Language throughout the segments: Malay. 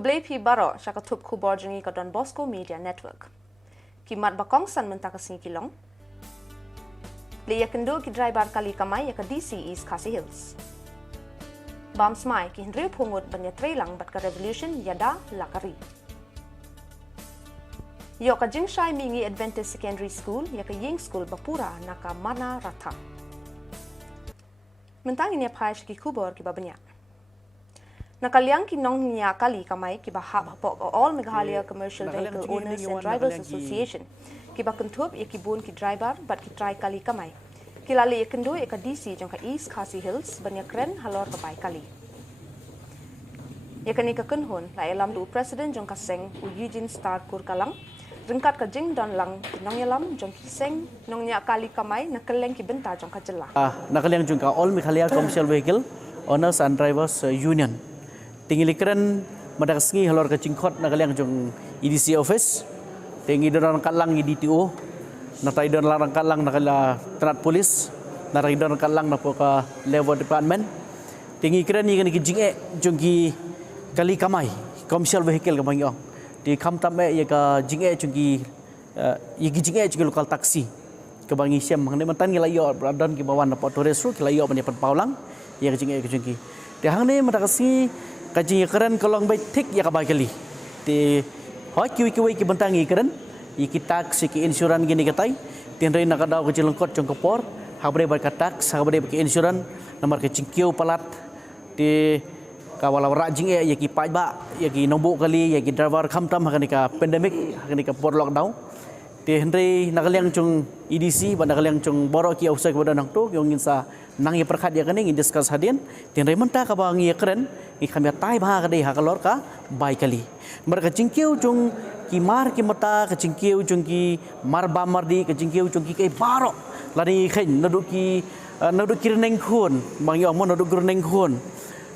Kublai pi baro syakatup Khubor jengi ka Don Bosco Media Network. Kimat bakong san mentaka sing Shillong. Liya kendo ki driver kali kamay ya ka DC East Khasi Hills. Bam smai ki hindri pungut banya trailang bat ka revolution yada lakari. Yo ka jingshai mingi Adventist Secondary School ya ka ying school bapura na ka mana rata. Mentang ini apa ki Khubor ki babanya. Nakaliang kinong niya kali kamay kiba hapok all Meghalaya Commercial Vehicle Owners and Drivers Association kiba kentup ya kibun ki driver bat ki try kali kamay kilali ya kendo ya ka DC jong ka East Khasi Hills banyak keren halor kabay kali ya kani ka kenhon la elam du president jong ka seng u Eugene Star Kurkalang ringkat ka jing don lang nong yalam jong ki seng nong niya kali kamay nakaleng ki benta jong ka Jylla nakaliang jong ka all Meghalaya Commercial Vehicle Owners and Drivers Union tinggi keren madagasngi halor ka cingkot nakaliang jong EDC office tinggi don kalang DTO natai don larang kalang nakala tenat polis narai don kalang napo ka level department tinggi keren ni kan ki jinge jong ki kali kamai commercial vehicle ka bangyo di kam tamme ya ka jinge jong ki yigi jinge jong lokal taksi ka bangi siam hang ne mantan ngila yo don ki bawan napo tourist ru kila yo bani pan paulang ya ka jinge jong ki di hang ne madagasngi kaji keren kolong baik tik ya kabai kali ti hoi kiwi ki bentangi keren iki tax ki insurans gini katai tinrai nak ada ke jelengkot jong kopor habre bar tax habre ki insurans nomor ke cingkiu palat ti kawala rajing ya ki pajba ya ki nombok kali ya ki driver khamtam hakani ka pandemic hakani ka por lockdown ti hendrai nakaliang jong EDC ban nakaliang jong borok ki usai kepada nang tu yong insa nang ya perkhat ya kani discuss hadin tinrai menta ka bang ya keren kami tai bah kadai hakalor ka bai kali mereka cingkiu jong ki mar ki mata ke cingkiu jong ki mar ba mardi ke cingkiu jong ki kai barok lari khen nadu ki reneng khun bang yo mo nadu reneng khun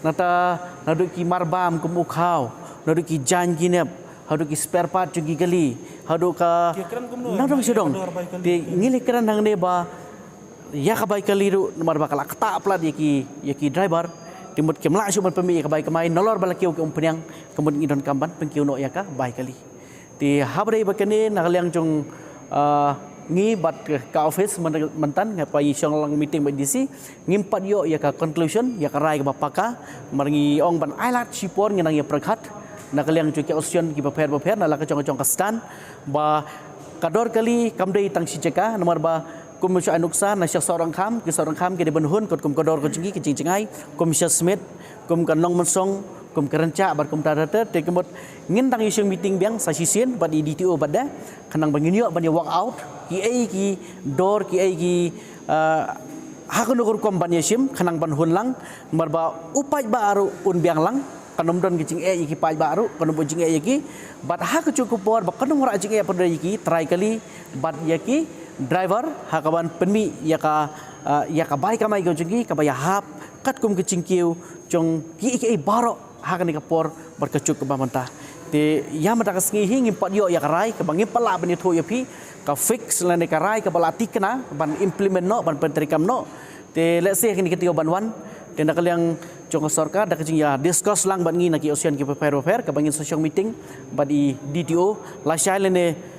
nata nadu ki mar bam kum ukhau nadu ki jan ki nep hadu ki spare part jong ki kali hadu ka nadu sidong di ngili keran hang ne ba ya ka bai kali ru mar ba kala kata plat ya ki driver timut kemla syuman pemi ka bai kamai nolor balakiu ke umpenyang kemun ngidon kamban pengkiu no ya ka bai kali ti habre bakane nakaliang jong ngi bat ka office mentan ngapai Shillong meeting by DC ngimpat yo ya ka conclusion ya ka rai ka bapaka marngi ong ban ailat sipor nginang ya prakhat nakaliang jong ke option ki baper nala ka jong ka stand ba kador kali kamdei tang si jeka nomor ba Komisar Anuksa nasyak seorang kam ke dibenhun kum kodor ko jingi ke jingai komisar Smith kum kanong mensong kum kerenca bar kum tarata te kemot ngintang iseng meeting biang sasisien bad DTO bada kanang banginyo ban walk out ki door ki hakun ukur kom ban yesim kanang ban hunlang marba upai baru un biang lang kanom don ki jinge ki pai baru kanom jinge ki bad hak cukup por ba kanom ra jinge pada ki try kali bad yaki driver hakaban penmi ya ka bai kamai go jingi ka baya hap kat kum ke cingkiu jong ki baro hakani ka por berkecuk ke bamanta te ya mata kasngi hing impat yo ya karai ka bangi pala bani tho ya pi ka fix lane ka rai ka balati kena ban implement no ban pentrikam no te let's say kini ketio ban wan te nakaliang jong sarkar dak jing ya discuss lang ban ngi na ki ocean ki prepare ka bangi social meeting badi DTO la shai lene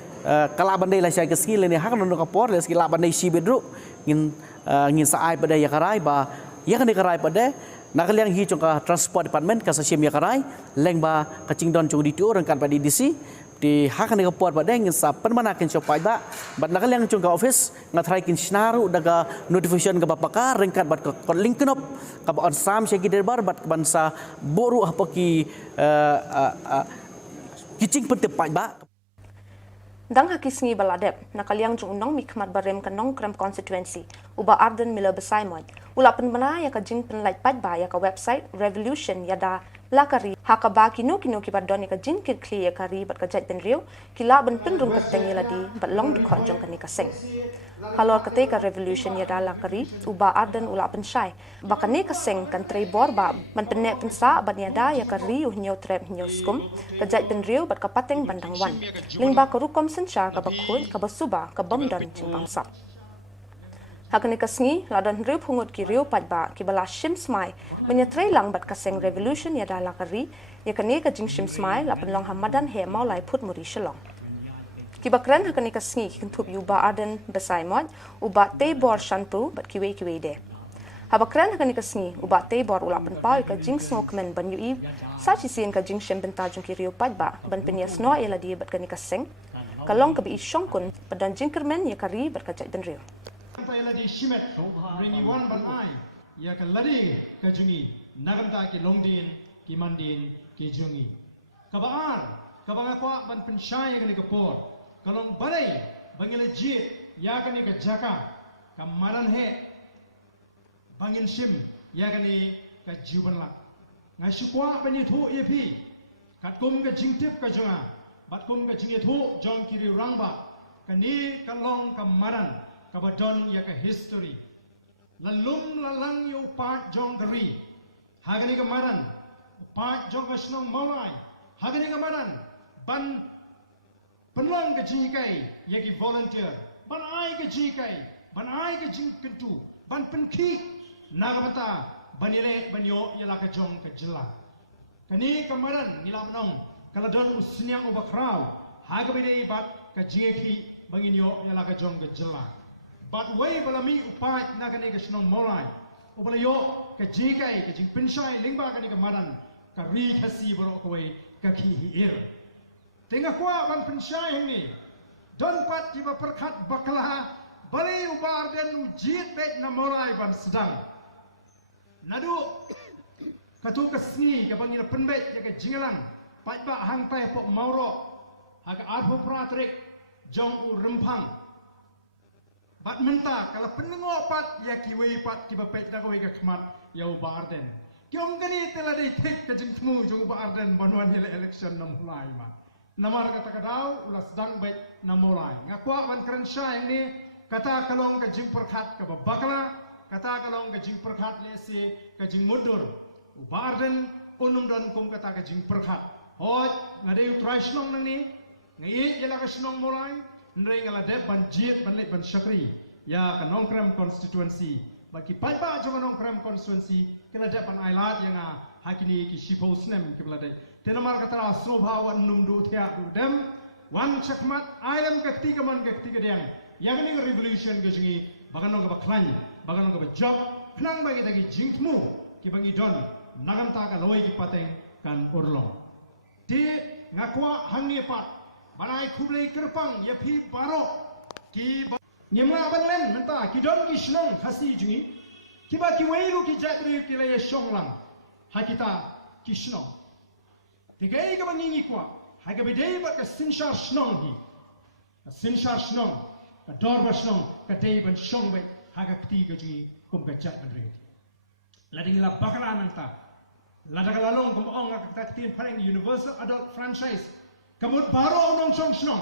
kala bandai la sai keski lene hak no ka por le ski la bandai si bedru ngin saai pada ya karai ba ya kan karai pada nakaliang hi jong ka transport department ka sasim ya karai leng ba kacing don jong DTO rangkat ba di DC di hak ka por pada ngin sa permanakan sopai ba bat nakaliang jong ka office ngatrai kin snaru daga notification ka bapaka rangkat bat ka link knop ka on sam se ki derbar bat bansa boru apa ki kicing pentepai ba Dang hakisngi baladep nakaliang jong unong mikmat barem kanong kram constituency uba arden mila besaimon ula penbana ya ka jing penlait pat ba ya ka website revolution yada lakari hakaba kino ki badon ka jing kir kli ya kari bat ka jait penrio kila ben penrung ka tengila di bat long de khot jong ka seng halor ka te ka revolution yada lakari uba arden ula penshai bakane ka seng kan trei bor ba man penek pensa bat yada ya kari uhnyo trep hnyo skum ka jait penrio bat ka pateng bandang wan lingba ka rukom sensha ka bakhoi ka basuba ka bomdan chimpang sap hakani kasngi ladon riu pungut ki riu padba ki bala shim smai menyatrai lang bat kaseng revolution ya dala kari ya kani ka jing shim smai la pen long hamadan he mau lai phut muri Shillong ki bakran ha kani ka sngi ki thup yu ba arden besai mod uba te bor shanpu bat kiwe de ha bakran ha kani ka sngi uba te bor ula pen pau ka jing snok men ban yu i sa chi sin ka jing shim ben ta jung ki riu pat ba ban pen ya sno ela di bat kani ka seng kalong ka bi shong kun padan jing kermen ya kari bat ka jai ben riu Sampai lagi shimet, ringi wan ban ai, ya kan lari ke jungi, nagam ta ke longdin, ke mandin, ke jungi. Kabar, kabang aku ban pensyai kan ke por, kalong balai, bangil jit, ya kan ke jaka, kamaran he, bangil shim, ya kan ke juban la. Ngai syukwa ban itu ep, kat kum ke jingtip ke junga, bat kum ke jingitu jong kiri rangba, kani kalong kamaran. Kabadon ya ke history lalum lalang yu part jong gari hagani kamaran part jong kasnong malai hagani kamaran ban penlong ke jikai ya ki volunteer ban ai ke jikai ban ai ke jing kentu ban penki nagabata banire banyo ya la ke jong ke jilla kani kamaran nilam nong kaladon usnyang ubakrau hagabide bat ke jiki banginyo ya la ke jong ke jilla But way balami upai nagani ke senong molai. Ubalayo ke jikai ke jing pensyai lingba kani ke maran ke ri kasi borok koi ke kihiir. Tengah kuat ban pensyai ini. Don pat tiba perkat baklah bali ubar dan ujit bet na molai ban sedang. Nadu katu kesni ke bangil penbet ke jingelang. Pat ba hang tai pok mauro. Hak arhu pratrik jong u rempang. Bat minta kalau penengok pat ya kiwi pat kiba pek dah kau kemat ya ubah arden. Kiom kini telah ditek kejeng temu jeng ubah arden banuan hele election nam mulai ma. Namar kata kadau ulas sedang baik nam mulai. Ngakuak ban keren syai ini kata kalong kejeng perkat ke bakla kata kalong kejeng perkat lesi kejeng mudur. Ubah arden unum dan kum kata kejeng perkat. Hoi ngadai utrai Shillong nang ni ngai ialah ke Shillong mulai. Nering ala dep ban jit ban lek ban syakri ya kan nongkrem constituency bagi paiba jong nongkrem constituency kala dep ban ailat yang hakini ki shipo snem kibla dai tenamar katara sobha wan numdu thia du dem wan chakmat ayam ka tiga man ka tiga deng yang ni revolution ke jingi bagan nong ka baklan bagan nong ka job knang bagi tagi jingtmu ki bangi don nagam ta ka loi ki pateng kan urlong di ngakwa hangi pat Banai kublai kerpang ya pi baro ki nyemla ban len menta ki don ki Shillong khasi jungi ki ba ki weiru ki jabri ki le shonglang hakita ki Shillong tigai ka bangingi kwa ha ga bidei ba ka sinshar Shillong hi sinshar Shillong ka dorba Shillong ka dei ban shong ba ha ga kti ga jungi kum ga jab ban re lading la bakala nanta ladang lalong kum ong ka tin pareng universal adult franchise Kamut baru onong song snong,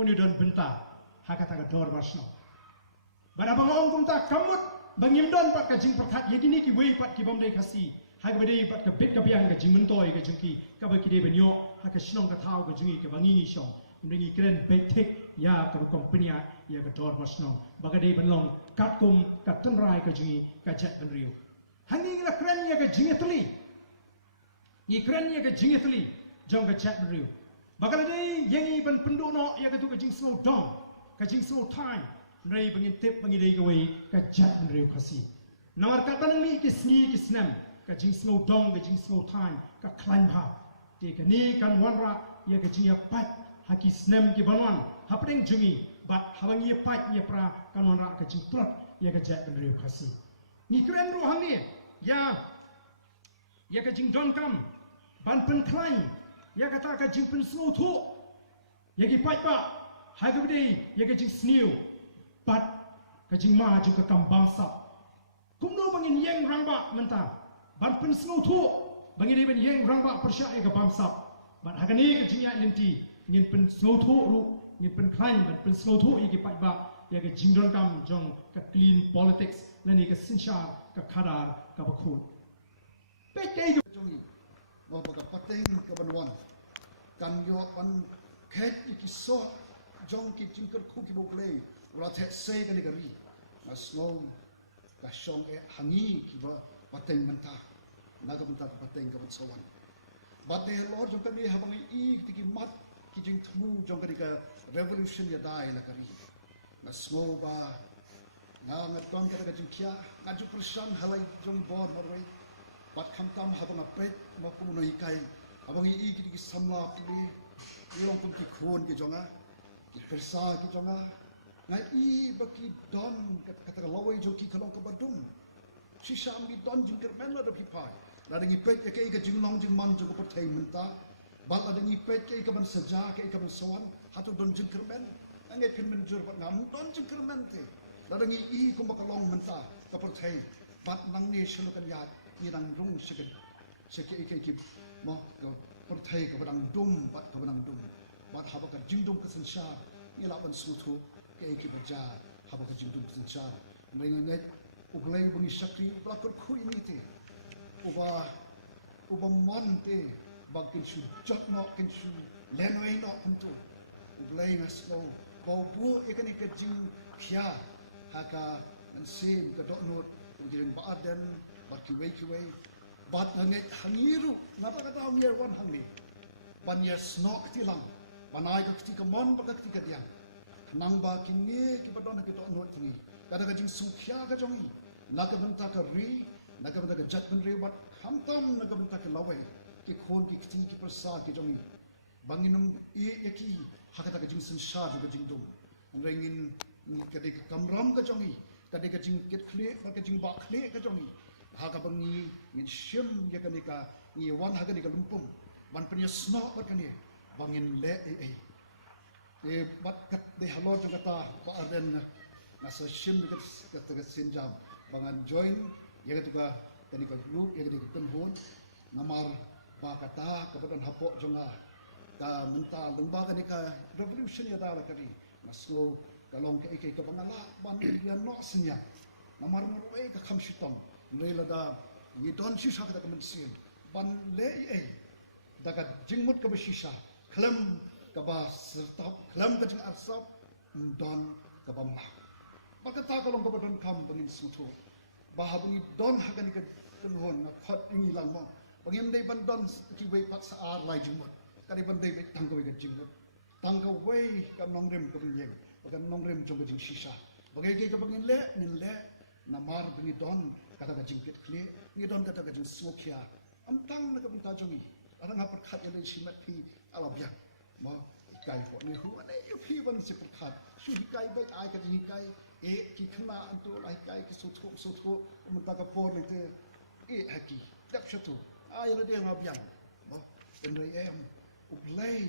oni don benta, hakata ka dor basno. Bada bangong kumta kamut bangim don pat ka jing perkat yegini ki wei pat ki bomdei kasi, hak bedei pat ka bit ka biang ka jing mentoi ka jingki, ka ba ki de benyo hak ka snong ka thau ka jingi ka bangingi song, ndengi kren betek ya ka kompania ya ka dor basno, baga de benlong katkum ka tenrai ka jingi ka jet benriu. Hangi la kren ya ka jingi tli. Ni kren ya ka jingi tli. Jong ka chat beriu. Bakal ada yang ban penduk no ya katu ka jing slow down, ka jing slow time. Nrai bangin tip bangin dai kawai ka chat beriu kasi. Nawar kata nang ni kisni kisnam ka jing slow down ka jing slow time ka climb ha. Te ka ni kan wanra ya ka jing ya pat haki snam ki banwan. Hapdeng jungi bat habang ya pat ya pra kan wanra ka jing plot ya ka chat beriu kasi. Ni keren ru hang ni ya ka jing don kam ban pen climb ya kata ka jing pen snow tu ya ki pai pa ha ka bidei ya ka jing snew pat ka jing ma ju ka kam bangsa kum no bangin yeng rangba menta ban pen snow tu bangin dei ben yeng rangba persya ya ka bangsa bat ha ka ni ka jing ya linti ngin pen snow tu ru ngin pen climb ban pen snow tu ya ki pai ba ya ka jing don kam jong ka clean politics lani ka sinshar ka khadar ka bakut pe ke Wah baga pateng ke banwan kan yo ban khet ki so jong ki jingker khu ki bo play ula the sei kan gari mas no ka shong e hangi ki ba pateng menta naga menta pateng ka sawan But the Lord jong kami habang tiki mat ki jing tmu jong kani ka revolution ya dai la kari. Na smo ba na ngaton ka jing kya ngaju persan halai jong bor marwai. But kamtam habang apet makuno ikai habang tiki samla puli ilong pun ki khon ki jonga ki persa ki jonga ngai baki don kata lawai jong ki kalong ka badum. Sisam ki don jing kermen la pi pai. La dengi pet ke ka jing long jing man jong ko thai menta. Bal la dengi pet ke ka ban saja ke ka ban sawan hatu don jing kermen. Angai kermen jur bat ngam don jing kermen te. La dengi ko ba kalong menta ka por thai. Bat nang ne shulu kan yat ni nang rung sigen. Seke ke mo ko por thai ka ban dum bat ka ban dum. Bat haba ka jing dum ka san sha. Ni la ban su thu ke baja haba ka jing dum ka san sha. Ngai uglay bungi sakri blakor khu ini te. Uba monte bag kinsu jot no kinsu lenway no kuntu ublay na slow bu ikan jing kya haka nansim ka dok not ujiring baadan baki way bat nange hangiru napa kata hangir wan hangi banya snok tilang banai ka ketika mon baka ketika diang nang ba kinge ki badon ka dok not tingi kada ka jing sukya ka jongi naga benta ka ri naga benta ka jat ben ri bat hamtam naga benta ka lawai ki khon ki kting ki persa ki jongi banginum yaki hakata ka jing sun sha ka jing dum rengin ka de kamram ka jongi ka de ka jing ket khle ka jing ba khle ka jongi haka bangi ngin shim ya ka nika ni wan haka nika lumpum ban penya sno ba ka ni bangin le bat kat de halor kata ba arden nasa shim ka ka sinjam bangan join ya ketika kani ka group ya ketika penhon namar ba kata kepada hapok jonga ka menta lembah kani ka revolution ya dala kani maslo kalong ke ke bangala ban ya no senya namar murwe ka khamshitong leila da ni don shisha ka mensin ban le daga jingmut ka shisha klam ka ba sertap klam ka jing arsap don ka ba ma maka ta kalong ka don kam bangin smutu bahabungi don hagan ka tunhon na khat ingi lang mo bangin dei ban don ki wei pat sa ar lai jingmut kari ban dei wei tang ka wei ka jingmut tang ka wei ka nongrem ka bin yeng ka nongrem jong ka jing shisha bagai ke ka bangin le nin le na mar bungi don kata ka jingket kle ni don kata ka jing smokia am tang na ka bin ta jongi ada ngapar khat ele simat pi alabya mo kai ko ni hu ane yu pi ban se khat su kai bai ai ka ni kai ki khna antu lai kai ki su thu mun ta ka por le te haki dak shatu ai le de ngabyan mo en rei em ublai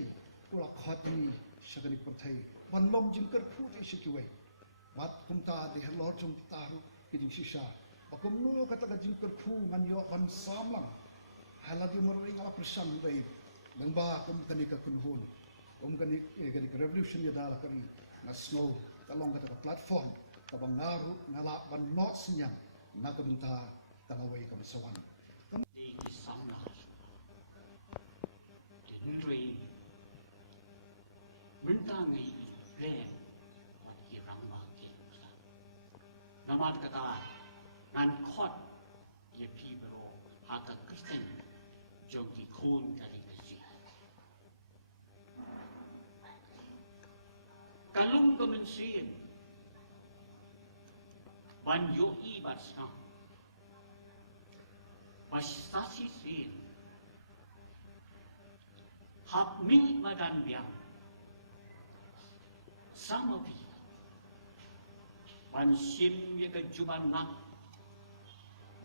ula khat ni shagani panthai ban lom jing kar khu ti shikiwe wat kum ta de lor jong ta ru ki ding shisha bakum no kata ka jing kar khu ngan yo ban samlang hala di mor ing ala persang bai lengba kum kani ka kun hun kani kani revolution ya dala kari na snow kalong kata ka platform ka bangaru nala ban no sinyang na ka minta tanaway ka masawan di samna dinrei minta ngai plan wat ki rangwa ke namat kata nan khot ye pi bro ha ka kristen jogi khon kali kasi kalung ko mensin ban yo i basna Masasi sin hak ming madan biang sama pi ban sim ye ka juban nak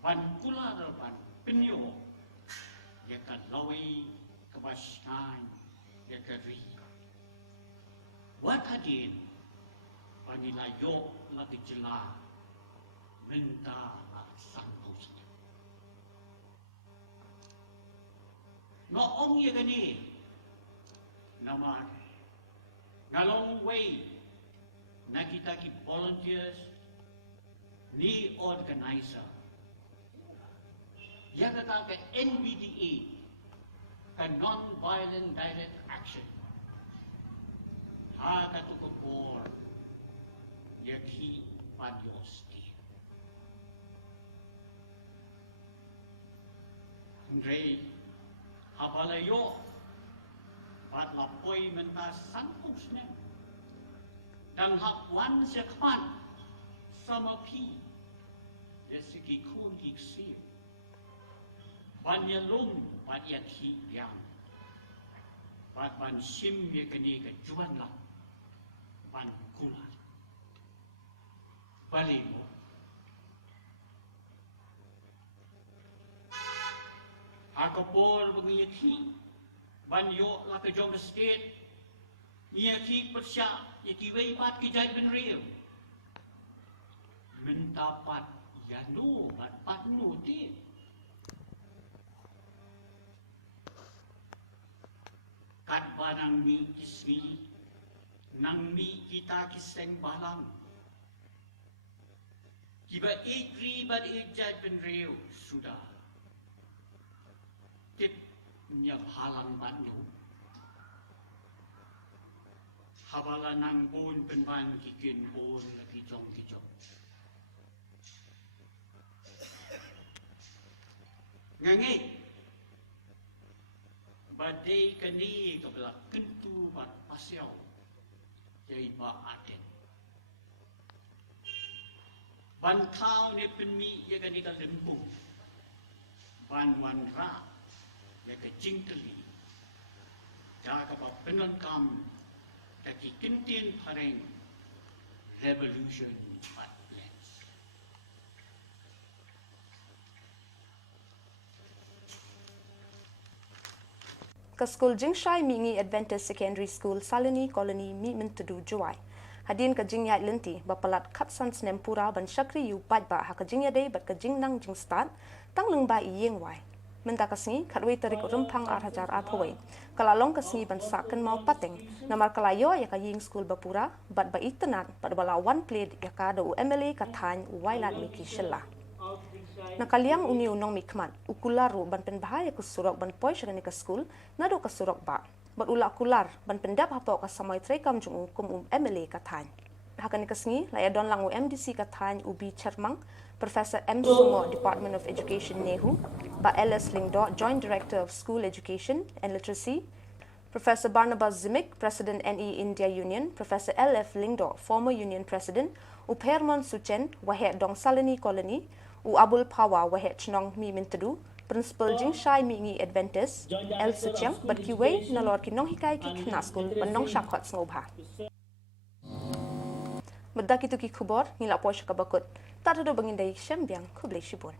ban kula ban penyo ye ka lawi ka baskan ye ka ri wat hadin panila yo la dijela minta la santos no ong ye gani naman ngalong way na kita ki volunteers ni organizer ya kata ka NVDA ka non-violent direct action ha katukupor ya ki panyosti Ray habalayo pat lapoy menta sangkus ne dan hakwan sekman sama pi desiki kun giksi banyalum pat yakhi yang pat ban sim ye kini ke juan la ban kula balimo akapor bagi banyo la ke jong state ia ki persya iki wei pat ki jai ben real mentapat ya no pat no ti kat banang mi kismi nang mi kita kiseng balang kiba ikri bat jai ben real sudah tip yang halang bandu habala nang pun penban kikin pun kijong ngangi badai kani kebelak kentu bat pasiau jai ba aden bantau ne penmi ya kani ka lempung ban wan ra ya ke jingkeli jaga ba penon kam taki kintin pareng revolution pat plans Ka school Jingshai Mingi Adventist Secondary School Salani Colony Mi Mintudu Juai. Hadin ka jing yai lenti bapalat katsan snempura ban shakri yu ba ha ka jing yadai bat ka jing nang jing start tang lung ba i yeng wai. Menta kasni katwei tarik rumpang arhajar athawai. Kalalong kasni ban sakan mau pateng namar kalayo ya ka ying school bapura bat ba itenat bat bala one plate ya ka da UMLA ka than wailat miki Shillong. Nakaliang uni unong mikmat ukularu ban penbahaya ku surok ban poi shagani ka school nado ka surok ba bat ula kular ban pendap hapo ka samai trekam jung kum MLA ka than hakani kasni la ya don lang MDC ka than ubi Chermang Professor M Sumo Department of Education Nehu ba LS Lingdo Joint Director of School Education and Literacy Professor Barnabas Zimik President NE India Union Professor LF Lingdo former Union President Uperman Suchen wahet dong Salani Colony u Abul Pawa wahet chnong mi mintedu Principal Jingshai Mingi Adventist El Suchang bat kiwei nalor kinong hikai ki khna school banong shakhot ngobha Medaki tu ki khubor ngila posh ka bakut tata do bangin dai shambyang khublei shibun